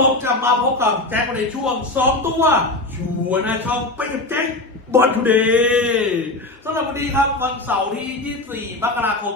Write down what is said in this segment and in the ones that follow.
ผมจะมาพบกับแจ็คในช่วง2ตัวชัวร์หนะช่องไปกับแจ็คบอลทูเดย์สำหรับวันนี้ครับวันเสาร์ที่ 24 มกราคม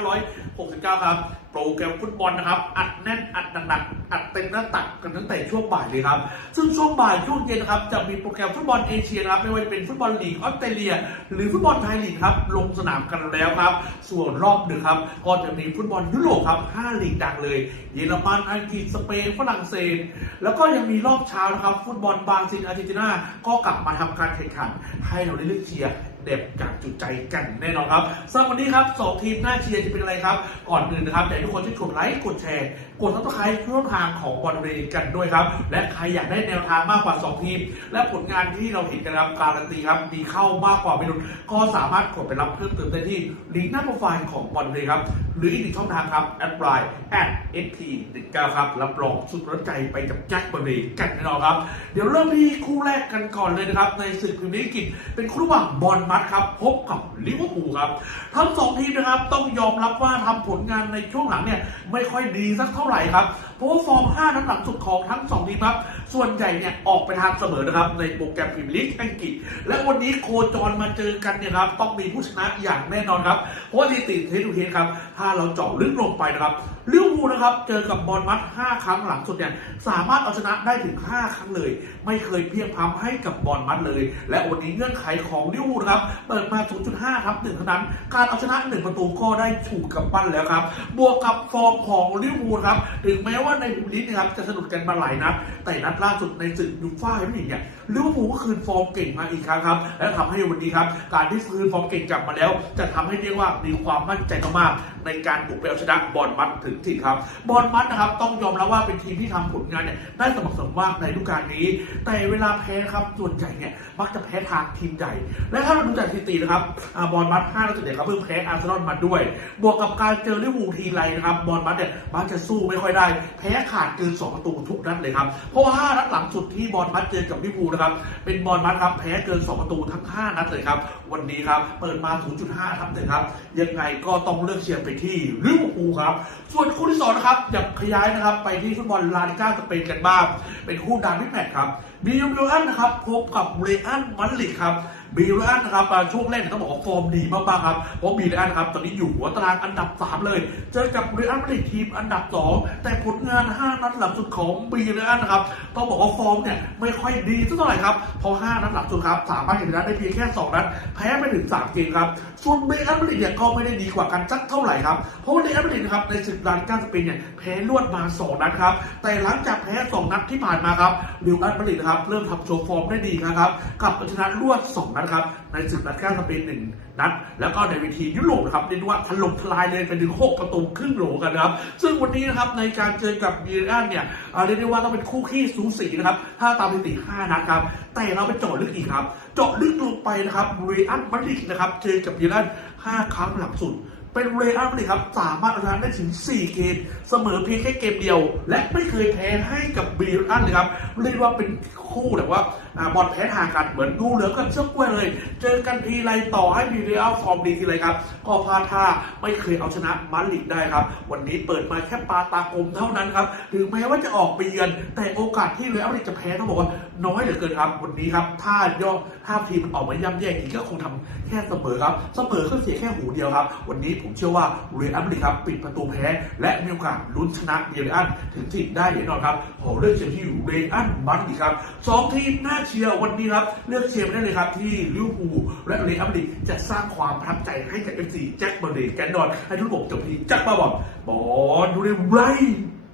2569 ครับ โปรแกรมฟุตบอลนะครับ อัดแน่นอัดหนักๆอัดเต็มหน้าตักกันตั้งแต่ช่วงบ่ายเลยครับ ซึ่งช่วงบ่ายช่วงเย็นนะครับจะมีโปรแกรมฟุตบอลเอเชียครับไม่ว่าจะเป็นฟุตบอลลีกออสเตรเลีย หรือฟุตบอลไทยลีกครับลงสนามกันแล้วครับ ส่วนรอบหนึ่งครับก็จะมีฟุตบอลยุโรปครับ5ลีกดังเลย เยอรมันอังกฤษสเปนฝรั่งเศส แล้วก็ยังมีรอบเช้านะครับฟุตบอลบราซิลอาร์เจนตินาก็กลับมาทำการแข่งขันให้เราได้เลือกเชียร์ เด็ดจากจุดใจกันแน่นอนครับสำหรับวันนี้ครับสองทีมหน้าเชียร์จะเป็นอะไรครับ ก่อนอื่นนะครับอยากให้ทุกคนช่วยกดไลค์กดแชร์ กดซับสไครต์ช่องทางของบอลเรกันด้วยครับ และใครอยากได้แนวทางมากกว่า 2 ทีม และผลงานที่เราเห็นกันครับการันตีครับมีเข้ามากกว่าไม่นุนก็สามารถกดไปรับเพิ่มเติมได้ที่ลิงก์หน้าโปรไฟล์ของบอลเรครับหรืออีกหนึ่งช่องทางครับแอดไลน์แอดเอสทีหนึ่งเก้าครับรับรองสุดร้อนใจไปกับแจ็คบอลเรกันแน่นอนครับ เดี๋ยวเริ่มที่คู่แรกกันก่อนเลยนะครับในศึกพรีเมียร์ลีกเป็นคู่ระหว่างบอลมัดครับพบกับลิเวอร์พูลครับ ทั้งสองทีมนะครับต้องยอมรับว่าทำผลงานในช่วงหลังเนี่ยไม่ค่อยดีสักเท่าไหร่ครับ เพราะว่าฟอร์ม5นัดหลังสุดของทั้ง2ทีมครับ ส่วนใหญ่เนี่ยออกไปทางเสมอนะครับในโปรแกรมพรีเมียร์ลีกอังกฤษ และวันนี้โคจรมาเจอกันเนี่ยครับต้องมีผู้ชนะอย่างแน่นอนครับ เพราะว่าที่ติดเทสดูเทสครับ ถ้าเราเจาะลึกลงไปนะครับลิเวอร์พูลนะครับเจอกับบอลมัด5ครั้งหลังสุดเนี่ยสามารถเอาชนะได้ถึง 5 ครั้งเลย ไม่เคยเพียงพ้ำให้กับบอลมัดเลย และวันนี้เงื่อนไขของลิเวอร์พูลครับเปิดมา 0.5 ครับหนึ่งเท่านั้น การเอาชนะ 1 ประตูก็ได้ถูกกับปั้นแล้วครับ บวกกับฟอร์มของลิเวอร์พูลครับ ถึงแม้ว่าในพรีเมียร์ลีนะครับจะสนุกกันมาหลายนัด แต่นัดล่าสุดในศึกยูฟ่าแชมเปี้ยนลีกเนี่ยลิเวอร์พูลก็คืนฟอร์มเก่งมาอีกครั้งครับ และทำให้วันนี้ครับ การที่คืนฟอร์มเก่งกลับมาแล้ว จะทำให้เรียกว่ามีความมั่นใจมากในการบุกไปเอาชนะบอลมัดถึงที่ครับ บอลมัดนะครับต้องยอมรับว่าเป็นทีมที่ทำผลงานเนี่ยได้สม่ำเสมมากในฤดูกาลนี้ แต่เวลาแพ้ครับส่วนใหญ่เนี่ยมักจะแพ้ทางทีมใหญ่ และถ้าเราดูจากสถิตินะครับอบอลมัด5นัดสุดเนี่ยครับเพิ่งแพ้อาร์เซนอลมาด้วย บวกกับการเจอลิเวอร์พูลทีไรนะครับบอลมัดเนี่ยมักจะสู้ไม่ค่อยได้ แพ้ขาดเกิน2ประตูทุกนัดเลยครับเพราะว่า5นัดหลังสุดที่บอลมัดเจอกับลิเวอร์พูลนะครับเป็นบอลมัดครับแพ้เกิน2ประตูทั้ง5นัดเลยครับวันนี้ครับเปิดมา 0.5 ครับเลยครับยังไงก็ต้องเลือกเชียร์ไปที่ลิเวอร์พูลครับส่วนคู่ที่สองนะครับอยากขยายนะครับไปที่ฟุตบอลลาลิก้าสเปนกันบ้างเป็นคู่ดังที่แมตช์ครับบิลเลียนนะครับพบกับเรอัลมาดริดครับ บิลเลียนนะครับช่วงแรกต้องบอกว่าฟอร์มดีมากๆครับเพราะบิลเลียนครับตอนนี้อยู่หัวตารางอันดับ 3 เลย เจอกับเรอัลมาดริดทีมอันดับ 2 แต่ผลงาน 5 นัดหลังสุดของบิลเลียนนะครับต้องบอกว่าฟอร์มเนี่ยไม่ค่อยดีเท่าไหร่ครับเพราะ5นัดหลังสุดครับสามารถเก็บชนะได้เพียงแค่ 2 นัดแพ้ไปถึง3เกมครับส่วนเรอัลมาดริดเนี่ยก็ไม่ได้ดีกว่ากันสักเท่าไหร่ครับเพราะว่าเรอัลมาดริดนะครับในศึกลาลิก้าสเปนเนี่ยแพ้รวดมา 2 นัดครับแต่หลังจากแพ้ 2 นัดที่ผ่านมาครับเรอัลมาดริดนะครับเริ่มทำโชว์ฟอร์มได้ดีนะครับกลับชนะรวด 2 นัดครับในศึกลาลิก้าสเปนหนึ่งนัด แล้วก็ในเวทียุโรปครับเรียกว่าถล่มทลายเลยเป็นถึง6ประตูครึ่งโหลกันนะครับ ซึ่งวันนี้นะครับในการเจอกับเบียร์เนี่ยเรียกได้ว่าต้องเป็นคู่ขี้สูสีนะครับถ้าตามสถิติ5นัดครับแต่เราไปเจาะลึกอีกครับ เจาะลึกลงไปนะครับเรอัลมาดริดนะครับเจอกับเบียร์5ครั้งหลังสุดเป็นเรอัลมาดริดครับ สามารถเอาชนะได้ถึง 4 เกม เสมอเพียงแค่เกมเดียว และไม่เคยแพ้ให้กับบีรันเลยครับ เรียกว่าเป็นคู่แบบว่าบอลแพ้ทางกันเหมือนงูเหลือกับเชือกกล้วยเลย เจอกันทีไรต่อให้บีเรอัลฟอร์มดีทีไรครับ ก็พลาดท่าไม่เคยเอาชนะมาดริดได้ครับ วันนี้เปิดมาแค่ปาตากลมเท่านั้นครับถึงแม้ว่าจะออกไปเยือน แต่โอกาสที่เรอัลมาดริดจะแพ้ต้องบอกว่าน้อยเหลือเกินครับ วันนี้ครับถ้าย่อถ้าทีมมันออกมาย่ำแย่อีกก็คงทำแค่เสมอครับเสมอก็เสียแค่หูเดียวครับ วันนี้ผมเชื่อว่าเรอัลมาดริดครับปิดประตูแพ้และมีโอกาสลุ้นชนะเรอัลถึงที่ได้แน่นอนครับผมเลือกเชียร์ที่เรอัลมาดริดครับสองทีมน่าเชียร์วันนี้ครับ เลือกเชียร์ไม่ได้เลยครับ ที่ลิเวอร์พูลและเรอัลมาดริดจะสร้างความประทับใจให้กับเอฟซีแจ็คเบอร์เดนแกนดอนให้ทุกระบบจบที่แจ็คบาบอลบอลดูเร็วไร